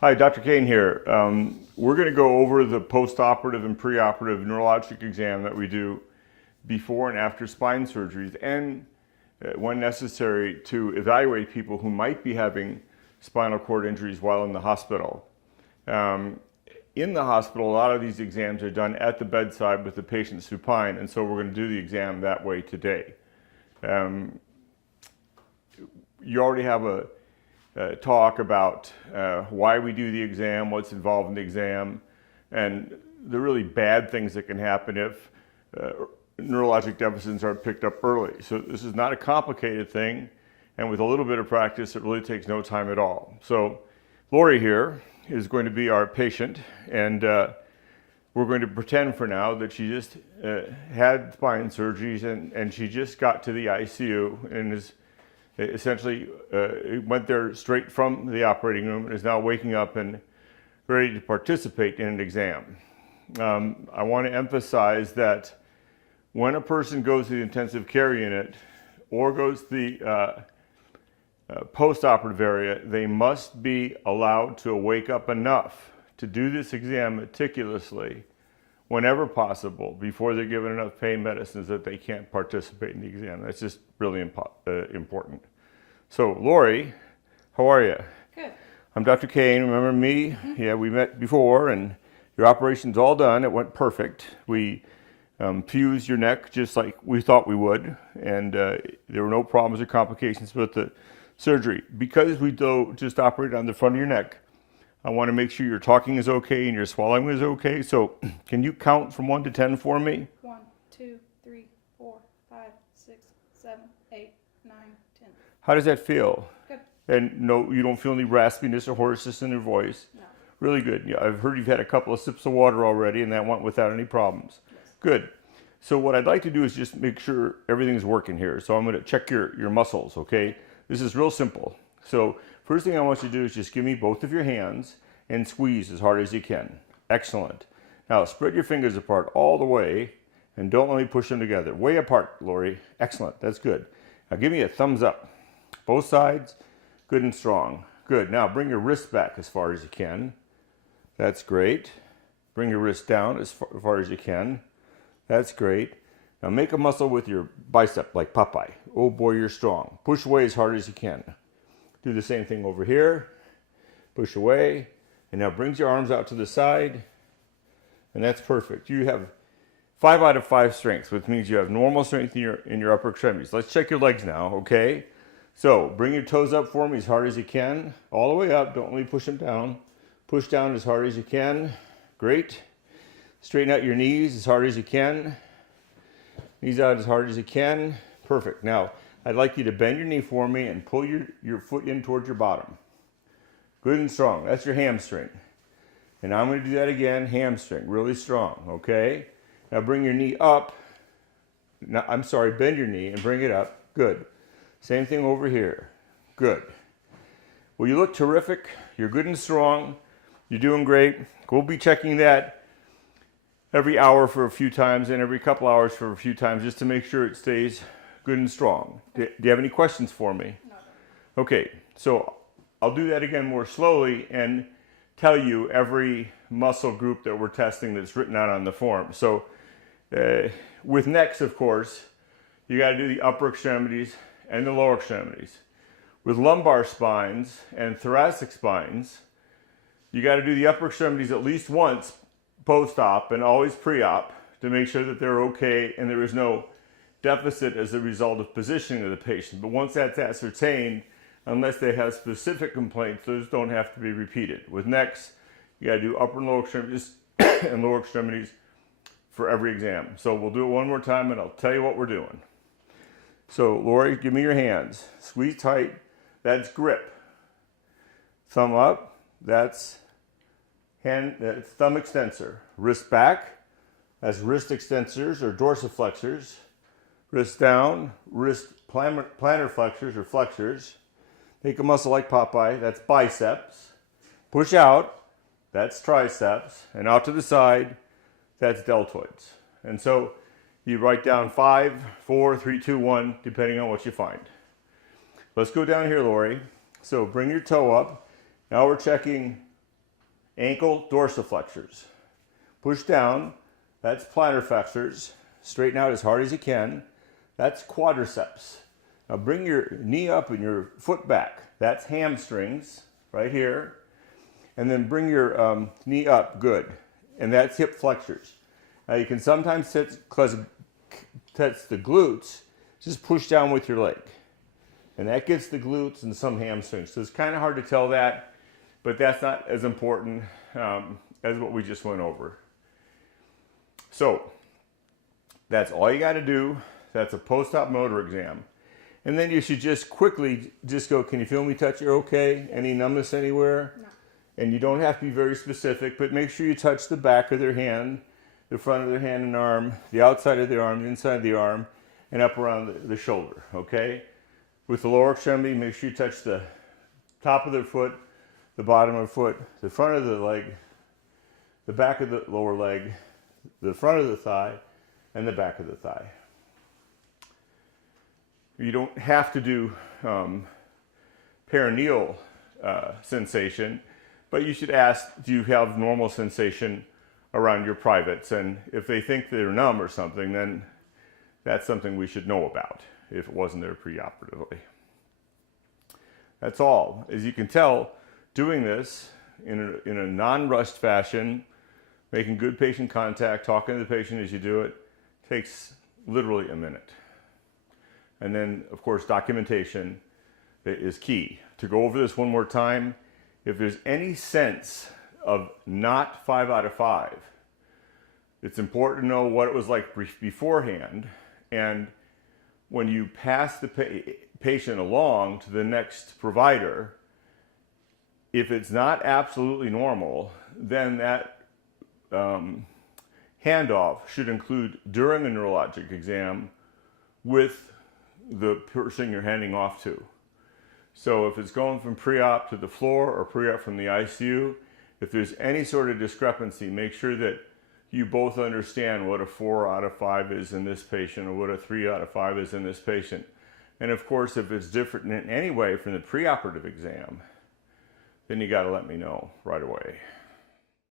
Hi, Dr. Kain here. We're going to go over the postoperative and preoperative neurologic exam that we do before and after spine surgeries, and when necessary, to evaluate people who might be having spinal cord injuries while in the hospital. In the hospital, a lot of these exams are done at the bedside with the patient supine, and so we're going to do the exam that way today. You already have a talk about why we do the exam, what's involved in the exam, and the really bad things that can happen if neurologic deficits aren't picked up early. So this is not a complicated thing, and with a little bit of practice, it really takes no time at all. So Lori here is going to be our patient, and we're going to pretend for now that she just had spine surgeries and she just got to the ICU and is essentially went there straight from the operating room and is now waking up and ready to participate in an exam. I want to emphasize that when a person goes to the intensive care unit or goes to the postoperative area, they must be allowed to wake up enough to do this exam meticulously whenever possible before they're given enough pain medicines that they can't participate in the exam. That's just really important. So, Lori, how are you? Good. I'm Dr. Kain. Remember me? Mm-hmm. Yeah, we met before, and your operation's all done. It went perfect. We fused your neck just like we thought we would, and there were no problems or complications with the surgery. Because we just operated on the front of your neck, I want to make sure your talking is okay and your swallowing is okay. So can you count from 1 to 10 for me? 1, 2, 3, 4, 5, 6, 7, 8, 9, 10. How does that feel? Good. And no, you don't feel any raspiness or hoarseness in your voice? No. Really good. Yeah, I've heard you've had a couple of sips of water already, and that went without any problems. Yes. Good. So what I'd like to do is just make sure everything's working here. So I'm going to check your muscles, okay? This is real simple. So first thing I want you to do is just give me both of your hands and squeeze as hard as you can. Excellent. Now spread your fingers apart all the way and don't let me push them together. Way apart, Lori. Excellent. That's good. Now give me a thumbs up. Both sides, good and strong. Good. Now bring your wrist back as far as you can. That's great. Bring your wrist down as far as you can. That's great. Now make a muscle with your bicep like Popeye. Oh boy, you're strong. Push away as hard as you can. Do the same thing over here. Push away. And now bring your arms out to the side. And that's perfect. You have 5 out of 5 strength, which means you have normal strength in your upper extremities. Let's check your legs now, okay? So bring your toes up for me as hard as you can. All the way up. Don't let me push them down. Push down as hard as you can. Great. Straighten out your knees as hard as you can. Knees out as hard as you can. Perfect. Now, I'd like you to bend your knee for me and pull your foot in towards your bottom. Good and strong. That's your hamstring. And I'm going to do that again. Hamstring. Really strong. Okay? Now bring your knee up. Now, bend your knee and bring it up. Good. Same thing over here. Good. Well, you look terrific. You're good and strong. You're doing great. We'll be checking that every hour for a few times and every couple hours for a few times just to make sure it stays good and strong. Do you have any questions for me? No. Okay, so I'll do that again more slowly and tell you every muscle group that we're testing that's written out on the form. So with necks, of course, you got to do the upper extremities and the lower extremities. With lumbar spines and thoracic spines, you got to do the upper extremities at least once post-op and always pre-op to make sure that they're okay and there is no deficit as a result of positioning of the patient. But once that's ascertained, unless they have specific complaints, those don't have to be repeated. With necks, you got to do upper and lower extremities and lower extremities for every exam. So we'll do it one more time and I'll tell you what we're doing. So Lori, give me your hands. Squeeze tight. That's grip. Thumb up. That's thumb extensor. Wrist back. That's wrist extensors or dorsiflexors. Wrist down. Wrist plantar flexors or flexors. Make a muscle like Popeye. That's biceps. Push out. That's triceps. And out to the side. That's deltoids. And so you write down 5, 4, 3, 2, 1, depending on what you find. Let's go down here, Lori. So bring your toe up. Now we're checking Ankle dorsiflexors. Push down, that's plantar flexors. Straighten out as hard as you can. That's quadriceps. Now bring your knee up and your foot back. That's hamstrings, right here. And then bring your knee up, good. And that's hip flexors. Now you can sometimes test the glutes, just push down with your leg. And that gets the glutes and some hamstrings. So it's kind of hard to tell that, but that's not as important as what we just went over. So that's all you got to do. That's a post-op motor exam. And then you should just quickly just go, can you feel me touch? You're okay? Any numbness anywhere? No. And you don't have to be very specific, but make sure you touch the back of their hand, the front of their hand and arm, the outside of the arm, the inside of the arm, and up around the shoulder, okay? With the lower extremity, make sure you touch the top of their foot, the bottom of the foot, the front of the leg, the back of the lower leg, the front of the thigh, and the back of the thigh. You don't have to do perineal sensation, but you should ask, do you have normal sensation around your privates? And if they think they're numb or something, then that's something we should know about if it wasn't there preoperatively. That's all. As you can tell, doing this in a non-rushed fashion, making good patient contact, talking to the patient as you do it, takes literally a minute. And then, of course, documentation is key. To go over this one more time, if there's any sense of not 5 out of 5, it's important to know what it was like beforehand. And when you pass the patient along to the next provider, if it's not absolutely normal, then that handoff should include during a neurologic exam with the person you're handing off to. So if it's going from pre-op to the floor or pre-op from the ICU, if there's any sort of discrepancy, make sure that you both understand what a 4 out of 5 is in this patient or what a 3 out of 5 is in this patient. And of course, if it's different in any way from the preoperative exam, then you got to let me know right away.